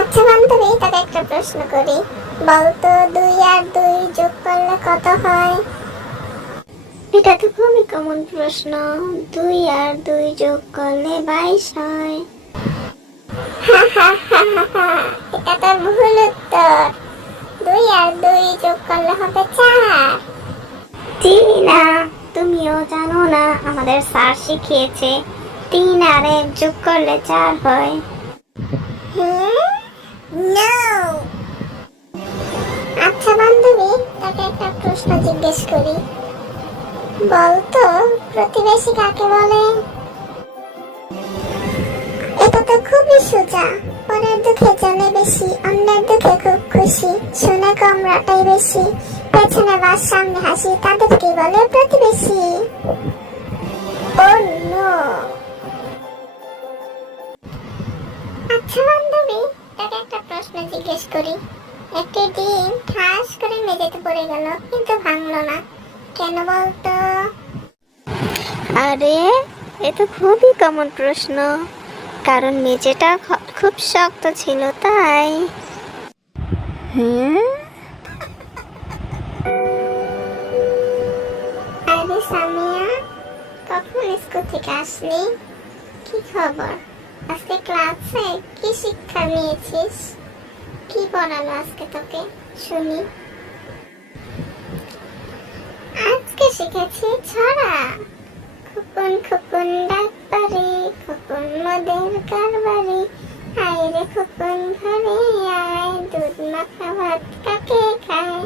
আচ্ছা বান্ধবী, তাকে একটা প্রশ্ন করি। বলতো 2 আর 2 যোগ করলে কত হয়? এটা তো খুবই কমন প্রশ্ন। 2 আর 2 যোগ করলে 22 হয়। এটা তো ভুল উত্তর। 2 আর 2 যোগ করলে হবে 4। টিনা, তুমিও জানো না, আমাদের স্যার শিখিয়েছে 3 আর 1 যোগ করলে 4 হয়। আচ্ছা বান্ধবী, তাকে একটা প্রশ্ন জিজ্ঞেস করি। বলতো প্রতিবেশী কাকে বলে? এটা তো খুবই সোজা। পরের দুঃখে জানে বেশি, অন্যের দুঃখে খুব খুশি, শুনে কম রাটাই বেশি, পেছনে বাস সামনে হাসি, তাদেরকে বলে প্রতিবেশী। ও নো। আচ্ছা বান্ধবী, তাকে একটা প্রশ্ন জিজ্ঞেস করি। একটি ডিম ঠাস করে মেঝেতে পড়ে গেল, কিন্তু ভাঙলো না, কেন বলতো? আরে, এ তো খুবই কমন প্রশ্ন, কারণ মেঝেটা খুব শক্ত ছিল তাই। আরে সামিয়া, কখন স্কুল থেকে আসলি? কি খবর? আজকে ক্লাসে কি শিক্ষা নিয়েছিস? কি পড়ালো আজকে তোকে, শুনি। আজকে শিখেছি ছড়া। খোকন খোকন ডাক পারে, খোকন মদের কারবারে, আয় রে খোকন ঘরে আয়, দুধ মাখা ভাত কাকে খায়।